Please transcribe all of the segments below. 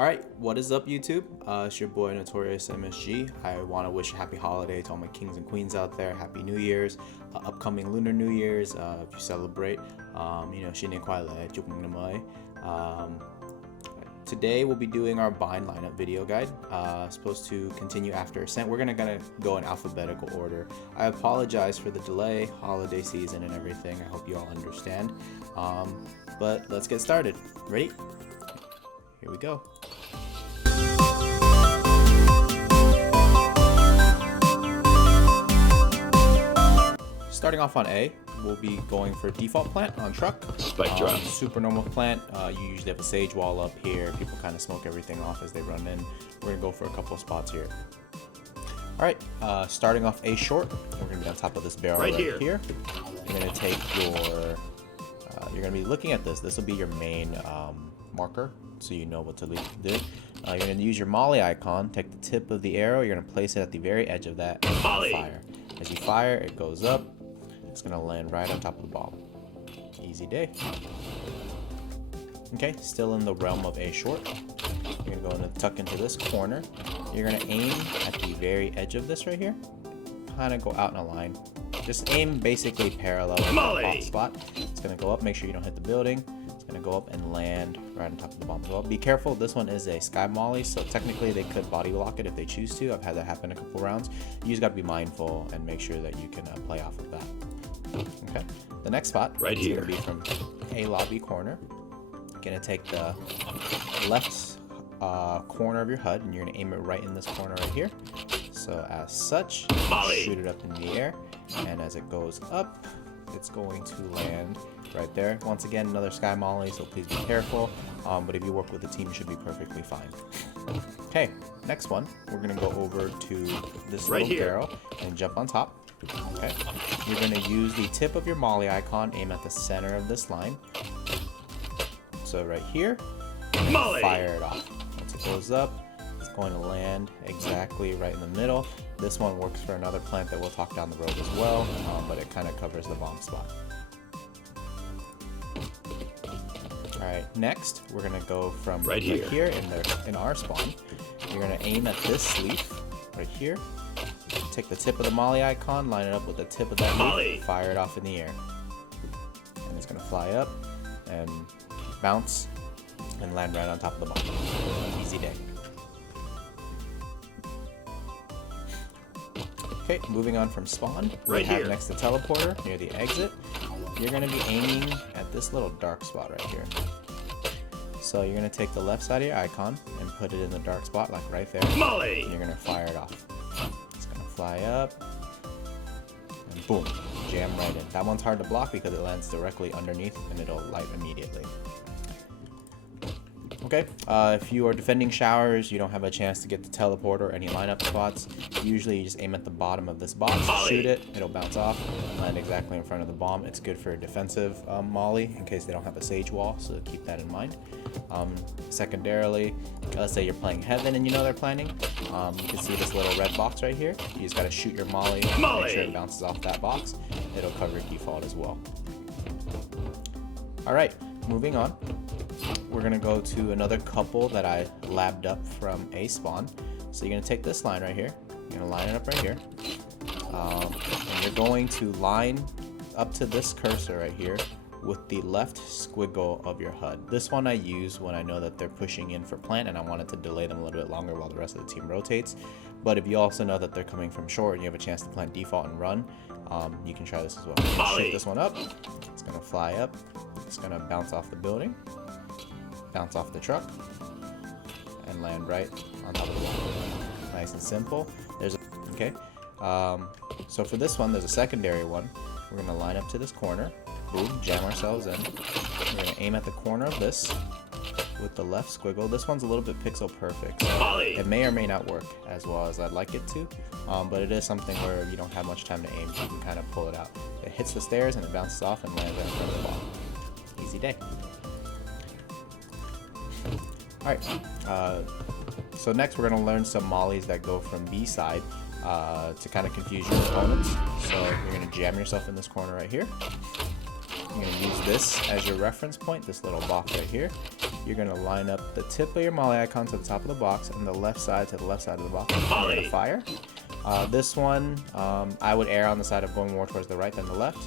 Alright, what is up YouTube? It's your boy Notorious MSG. I want to wish a happy holiday to all my kings and queens out there. Happy New Year's, upcoming Lunar New Year's, if you celebrate.新年快乐, chúc mừng năm mới. Today we'll be doing our bind lineup video guide. Supposed to continue after Ascent. We're gonna go in alphabetical order. I apologize for the delay, holiday season and everything. I hope you all understand. But let's get started. Ready? Here we go. Starting off on A, we'll be going for default plant on truck. Super normal plant. You usually have a sage wall up here. People kind of smoke everything off as they run in. We're gonna go for a couple of spots here. All right, starting off A short. We're gonna be on top of this barrel right here. You're gonna take your. You're gonna be looking at this. This will be your main marker, so you know what to do. You're gonna use your molly icon. Take the tip of the arrow. You're gonna place it at the very edge of that. And fire. As you fire, it goes up. It's gonna land right on top of the bomb. Easy day. Okay, still in the realm of A short. You're gonna go and tuck into this corner. You're gonna aim at the very edge of this right here. Kind of go out in a line. Just aim basically parallel to the hot spot. It's gonna go up. Make sure you don't hit the building. It's gonna go up and land right on top of the bomb as well. Be careful. This one is a sky molly, so technically they could body block it if they choose to. I've had that happen a couple rounds. You just gotta be mindful and make sure that you can play off of that. Okay, the next spot is going to be from A lobby corner. You're going to take the left corner of your HUD and you're going to aim it right in this corner right here. So as such, shoot it up in the air, and as it goes up, it's going to land right there. Once again, another sky molly, so please be careful. But if you work with the team, you should be perfectly fine. Okay, next one, we're going to go over to this little barrel and jump on top. Okay, you're going to use the tip of your molly icon, aim at the center of this line. So right here, fire it off. Once it goes up, it's going to land exactly right in the middle. This one works for another plant that we'll talk down the road as well, but it kind of covers the bomb spot. Alright, next we're going to go from right here in our spawn. You're going to aim at this leaf right here. Take the tip of the molly icon, line it up with the tip of that leaf, fire it off in the air. And it's going to fly up and bounce and land right on top of the bomb. Easy day. Okay, moving on from spawn, we have next to teleporter near the exit. You're going to be aiming at this little dark spot right here. So you're going to take the left side of your icon and put it in the dark spot, like right there. And you're going to fire it off. Fly up, and boom, jam right in. That one's hard to block because it lands directly underneath and it'll light immediately. Okay, if you are defending showers, you don't have a chance to get the teleporter or any lineup spots, usually you just aim at the bottom of this box, shoot it, it'll bounce off, land exactly in front of the bomb. It's good for a defensive molly in case they don't have a sage wall, so keep that in mind. Secondarily, let's say you're playing Heaven and you know they're planning, you can see this little red box right here. You just gotta shoot your molly, make sure it bounces off that box. It'll cover your default as well. Alright, moving on. We're gonna go to another couple that I labbed up from A spawn. So you're gonna take this line right here. You're gonna line it up right here. And you're going to line up to this cursor right here with the left squiggle of your HUD. This one I use when I know that they're pushing in for plant and I wanted to delay them a little bit longer while the rest of the team rotates. But if you also know that they're coming from short and you have a chance to plant default and run, you can try this as well. Shoot this one up. It's gonna fly up. It's gonna bounce off the building, bounce off the truck, and land right on top of the wall. Nice and simple. Okay. So for this one, there's a secondary one. We're gonna line up to this corner. Boom, jam ourselves in. We're gonna aim at the corner of this with the left squiggle. This one's a little bit pixel perfect, so it may or may not work as well as I'd like it to, but it is something where you don't have much time to aim, so you can kind of pull it out. It hits the stairs and it bounces off and lands right in front of the ball. Easy day. Alright, so next we're going to learn some mollies that go from B side to kind of confuse your opponents. So you're going to jam yourself in this corner right here. You're going to use this as your reference point, this little box right here. you're gonna line up the tip of your molly icon to the top of the box and the left side to the left side of the box. You're gonna fire. This one, I would err on the side of going more towards the right than the left,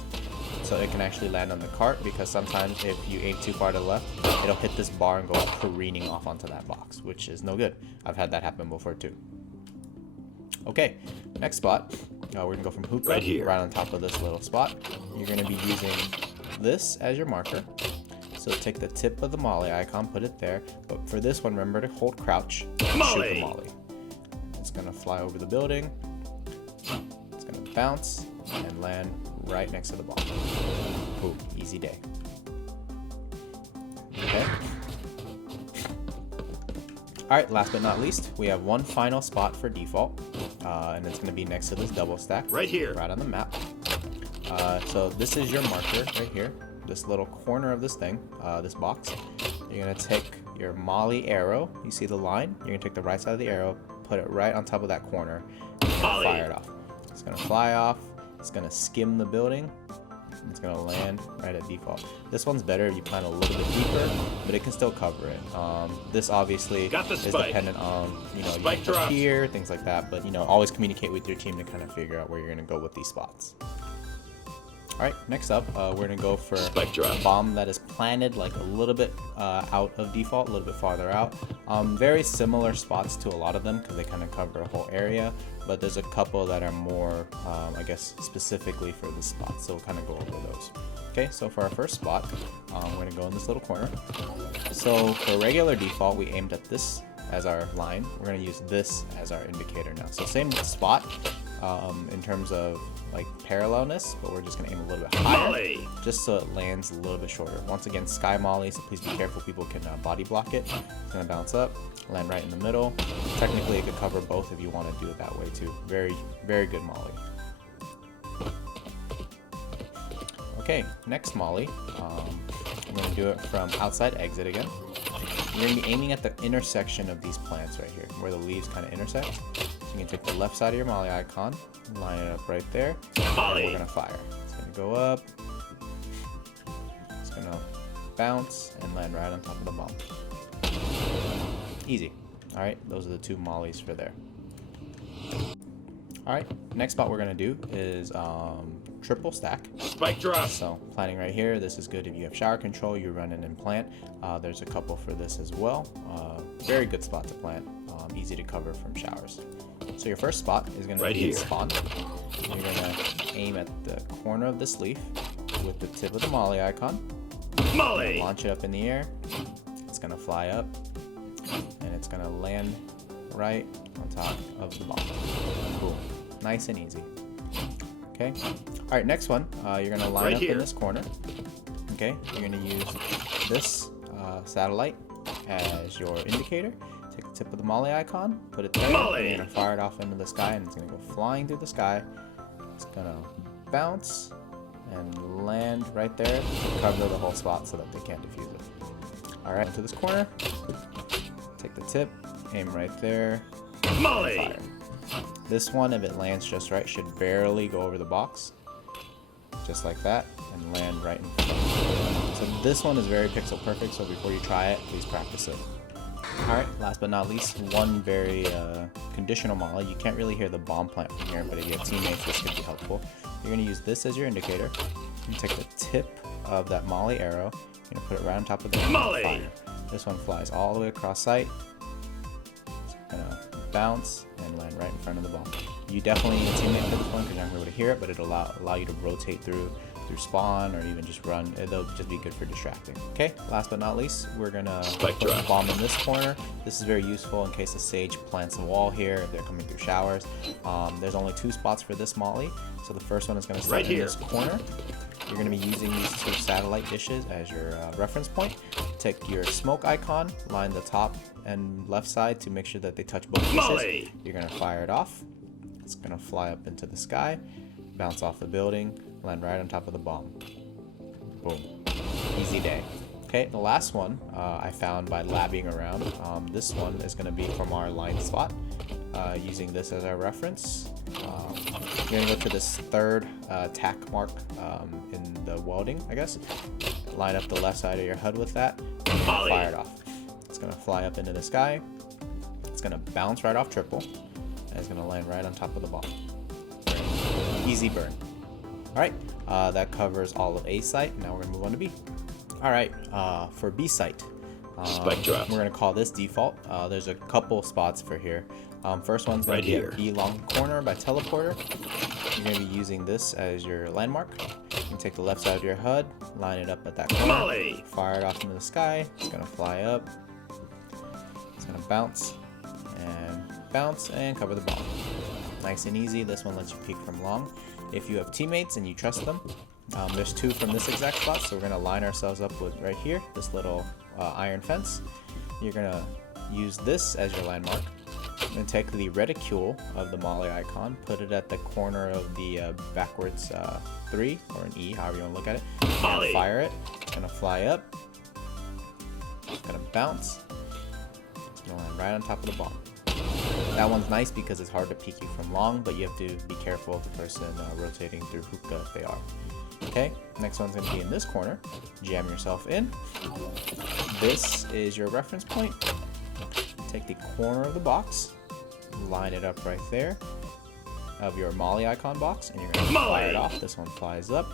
so it can actually land on the cart, because sometimes if you aim too far to the left, it'll hit this bar and go careening off onto that box, which is no good. I've had that happen before too. Okay, next spot, we're gonna go from hookah right on top of this little spot. You're gonna be using this as your marker. So take the tip of the molly icon, put it there, but for this one, remember to hold crouch and shoot the molly. It's gonna fly over the building, it's gonna bounce and land right next to the ball. Boom, easy day. Okay. Alright, last but not least, we have one final spot for default, and it's going to be next to this double stack. Right here. Right on the map. So this is your marker right here, this little corner of this thing, this box. You're going to take your molly arrow, you see the line? You're going to take the right side of the arrow, put it right on top of that corner, and fire it off. It's going to fly off, it's going to skim the building, it's going to land right at default. This one's better if you plant a little bit deeper, but it can still cover it. This obviously is dependent on, you know, here, things like that, but, you know, always communicate with your team to kind of figure out where you're going to go with these spots. Alright, next up, we're going to go for a bomb that is planted like a little bit out of default, a little bit farther out. Very similar spots to a lot of them because they kind of cover a whole area, but there's a couple that are more, I guess, specifically for this spot, so we'll kind of go over those. Okay, so for our first spot, we're going to go in this little corner. So for regular default, we aimed at this as our line. We're going to use this as our indicator now. So same spot in terms of like parallelness, but we're just going to aim a little bit higher, just so it lands a little bit shorter. Once again, sky molly, so please be careful, people can body block it. It's going to bounce up, land right in the middle. Technically it could cover both if you want to do it that way too. Very, very good molly. Okay, next molly, I'm going to do it from outside exit again. You're going to be aiming at the intersection of these plants right here, where the leaves kind of intersect. So you can take the left side of your molly icon, line it up right there, and we're going to fire. It's going to go up, it's going to bounce, and land right on top of the bomb. Easy. Alright, those are the two mollies for there. Alright, next spot we're going to do is triple stack. Spike drop. So planting right here, this is good if you have shower control, you run in and plant. There's a couple for this as well. Very good spot to plant, easy to cover from showers. So your first spot is going to be spawn. You're going to aim at the corner of this leaf with the tip of the molly icon. Molly! Launch it up in the air. It's going to fly up, and it's going to land right on top of the bomb. Boom. Nice and easy. Okay. All right, next one, you're going to line up in this corner. Okay, you're going to use this satellite as your indicator. Take the tip of the molly icon, put it there, and you're going to fire it off into the sky, and it's going to go flying through the sky. It's going to bounce and land right there to cover the whole spot so that they can't defuse it. All right, into this corner, take the tip, aim right there, fire. This one, if it lands just right, should barely go over the box, just like that, and land right in front. So this one is very pixel perfect, so before you try it, please practice it. Alright, last but not least, one very conditional molly. You can't really hear the bomb plant from here, but if you have teammates, this could be helpful. You're going to use this as your indicator. You take the tip of that molly arrow, you're going to put it right on top of the fire. This one flies all the way across sight. It's going to bounce and land right in front of the bomb. You definitely need a teammate for this one because you're not going to be able to hear it, but it'll allow you to rotate through spawn or even just run. It'll just be good for distracting. Okay, last but not least, we're going to put the bomb in this corner. This is very useful in case the sage plants a wall here if they're coming through showers. There's only 2 spots for this molly, so the first one is going to start in this corner. You're going to be using these 2 satellite dishes as your reference point. Take your smoke icon, line the top and left side to make sure that they touch both pieces. You're going to fire it off. It's going to fly up into the sky, bounce off the building, land right on top of the bomb. Boom. Easy day. Okay, the last one I found by labbing around. This one is going to be from our line spot. Using this as our reference. You're going to go to this third tack mark in the welding, I guess. Line up the left side of your HUD with that, and fire it off. It's gonna fly up into the sky. It's gonna bounce right off triple, and it's gonna land right on top of the bomb. Easy burn. All right, that covers all of A site. Now we're gonna move on to B. All right, for B site, we're gonna call this default. There's a couple spots for here. First one's gonna be at B long corner by teleporter. You're gonna be using this as your landmark. You can take the left side of your HUD, line it up at that corner, fire it off into the sky. It's gonna fly up. It's gonna bounce and cover the bomb. Nice and easy. This one lets you peek from long. If you have teammates and you trust them, there's two from this exact spot, so we're gonna line ourselves up with right here, this little iron fence. You're gonna use this as your landmark. And take the reticule of the molly icon, put it at the corner of the backwards 3 or an E, however you want to look at it. And fire it. It's gonna fly up. It's gonna bounce. It's gonna land right on top of the bomb. That one's nice because it's hard to peek you from long, but you have to be careful of the person rotating through hookah if they are. Okay, next one's gonna be in this corner. Jam yourself in. This is your reference point. Take the corner of the box, line it up right there of your molly icon box, and you're gonna fire it off. This one flies up,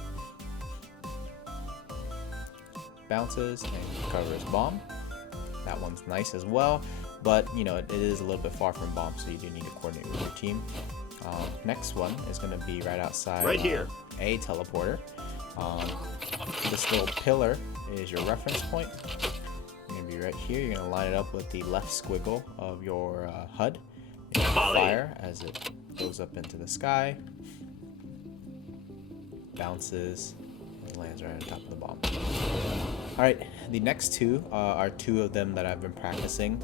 bounces, and covers bomb. That one's nice as well, but you know it is a little bit far from bomb, so you do need to coordinate with your team. Next one is going to be right outside A teleporter. This little pillar is your reference point. You're going to be right here. You're going to line it up with the left squiggle of your HUD. You're going to fire as it goes up into the sky, bounces, and lands right on top of the bomb. Alright, the next two are two of them that I've been practicing.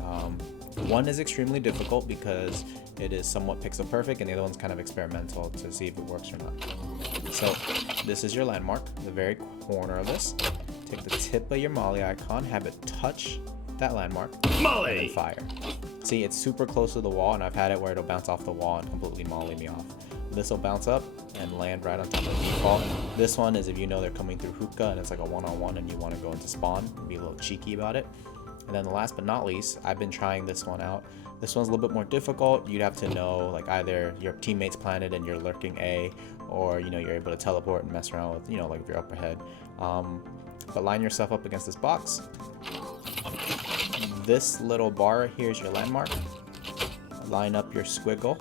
One is extremely difficult because it is somewhat pixel perfect, and the other one's kind of experimental to see if it works or not. So this is your landmark, the very corner of this. Take the tip of your molly icon, have it touch that landmark, and then fire. See, it's super close to the wall, and I've had it where it'll bounce off the wall and completely molly me off. This will bounce up and land right on top of the default. This one is if you know they're coming through hookah and it's like a one-on-one and you want to go into spawn, be a little cheeky about it. And then the last but not least, I've been trying this one out. This one's a little bit more difficult. You'd have to know like either your teammates planted and you're lurking A, or you know you're able to teleport and mess around with, you know, like your upper head. But line yourself up against this box. This little bar right here is your landmark. Line up your squiggle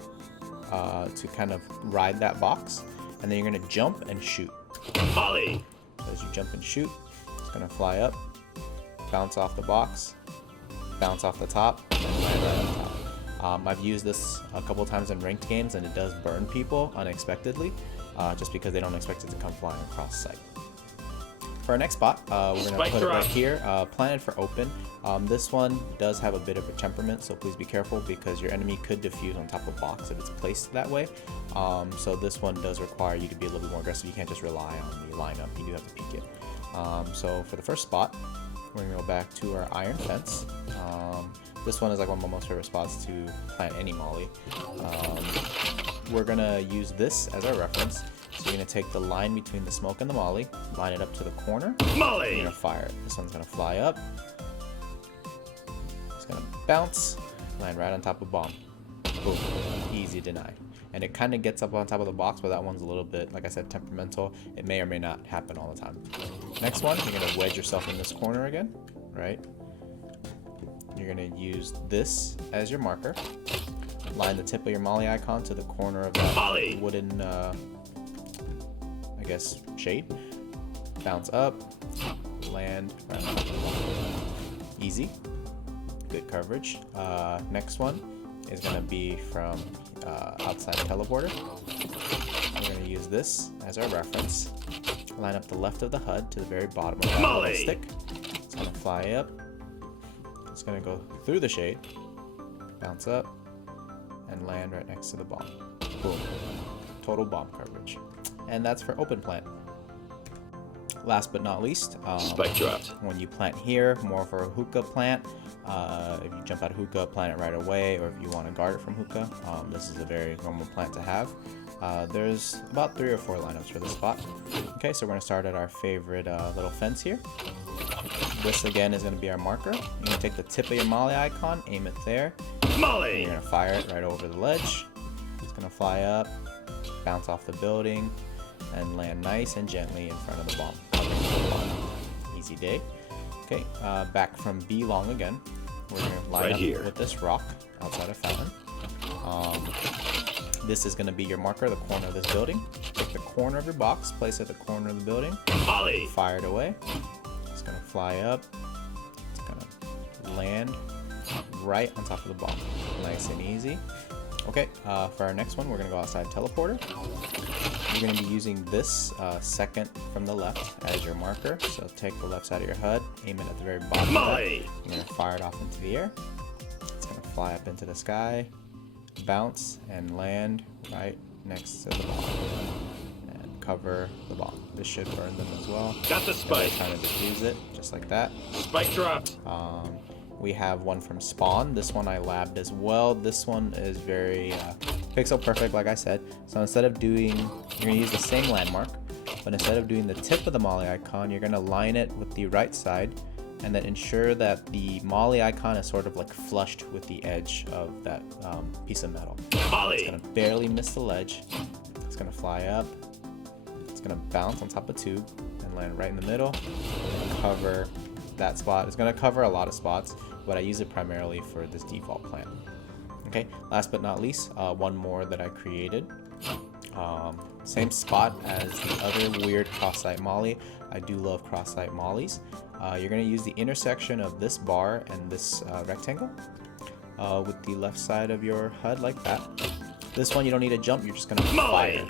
to kind of ride that box, and then you're gonna jump and shoot. So as you jump and shoot, it's gonna fly up, bounce off the box, bounce off the top, and land right on top. I've used this a couple times in ranked games, and it does burn people unexpectedly, just because they don't expect it to come flying across sight. For our next spot, we're gonna put it right here, planted for open. This one does have a bit of a temperament, so please be careful because your enemy could defuse on top of box if it's placed that way. So this one does require you to be a little bit more aggressive. You can't just rely on the lineup. You do have to peek it. So for the first spot, we're gonna go back to our iron fence. This one is like one of my most favorite spots to plant any molly. We're gonna use this as our reference. So you're gonna take the line between the smoke and the molly, line it up to the corner, molly. You're gonna fire it. This one's gonna fly up. It's gonna bounce, land right on top of bomb. Boom, easy deny. And it kind of gets up on top of the box, but that one's a little bit, like I said, temperamental. It may or may not happen all the time. Next one, you're gonna wedge yourself in this corner again, right? You're gonna use this as your marker. Line the tip of your molly icon to the corner of that wooden, I guess, shade. Bounce up, land right on top of the bomb. Easy, good coverage. Next one is gonna be from outside teleporter. We're gonna use this as our reference. Line up the left of the HUD to the very bottom of that little stick. It's gonna fly up. It's gonna go through the shade, bounce up, and land right next to the bomb. Boom. Total bomb coverage. And that's for open plant. Last but not least, when you plant here, more for a hookah plant. If you jump out of hookah, plant it right away, or if you want to guard it from hookah, this is a very normal plant to have. There's about 3 or 4 lineups for this spot. Okay, so we're going to start at our favorite little fence here. This again is going to be our marker. You're going to take the tip of your molly icon, aim it there. Molly! You're going to fire it right over the ledge. It's going to fly up, bounce off the building, and land nice and gently in front of the bomb. Easy day. Okay, back from B long again. We're going to line right up here with this rock outside of fountain. This is going to be your marker, the corner of this building. Take the corner of your box, place it at the corner of the building. Molly! Fire it away. It's going to fly up. It's going to land right on top of the bomb. Nice and easy. Okay, for our next one, we're going to go outside teleporter. You're going to be using this second from the left as your marker. So take the left side of your HUD, aim it at the very bottom. Molly! You're going to fire it off into the air. It's going to fly up into the sky, bounce, and land right next to the bomb. And cover the bomb. This should burn them as well. Got the spike. Kind of diffuse it, just like that. Spike dropped. We have one from Spawn. This one I labbed as well. This one is very pixel perfect, like I said. So instead of doing, you're gonna use the same landmark, but instead of doing the tip of the molly icon, you're gonna line it with the right side, and then ensure that the molly icon is sort of like flushed with the edge of that piece of metal. Molly! It's gonna barely miss the ledge. It's gonna fly up. It's gonna bounce on top of tube and land right in the middle. Cover that spot. It's going to cover a lot of spots, but I use it primarily for this default plant. Okay, last but not least, one more that I created. Same spot as the other weird cross-site molly. I do love cross-site mollies. You're going to use the intersection of this bar and this rectangle with the left side of your HUD like that. This one you don't need to jump, you're just going to fire.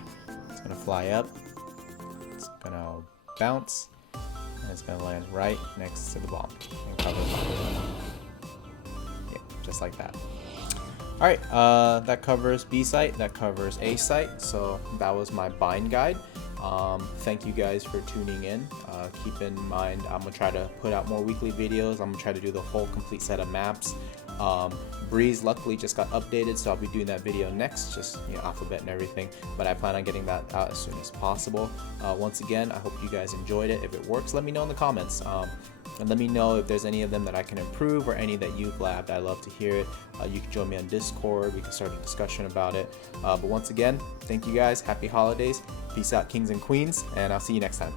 It's going to fly up. It's going to bounce. And it's going to land right next to the bomb and cover the bomb. Yeah, just like that. Alright, that covers B site, that covers A site, so that was my bind guide. Thank you guys for tuning in. Keep in mind, I'm going to try to put out more weekly videos. I'm going to try to do the whole complete set of maps. Breeze luckily just got updated, so I'll be doing that video next, just alphabet and everything, but I plan on getting that out as soon as possible. Once again, I hope you guys enjoyed it. If it works, let me know in the comments, and let me know if there's any of them that I can improve or any that you've labbed. I love to hear it. You can join me on Discord, we can start a discussion about it, but once again, thank you guys, happy holidays, peace out kings and queens, and I'll see you next time.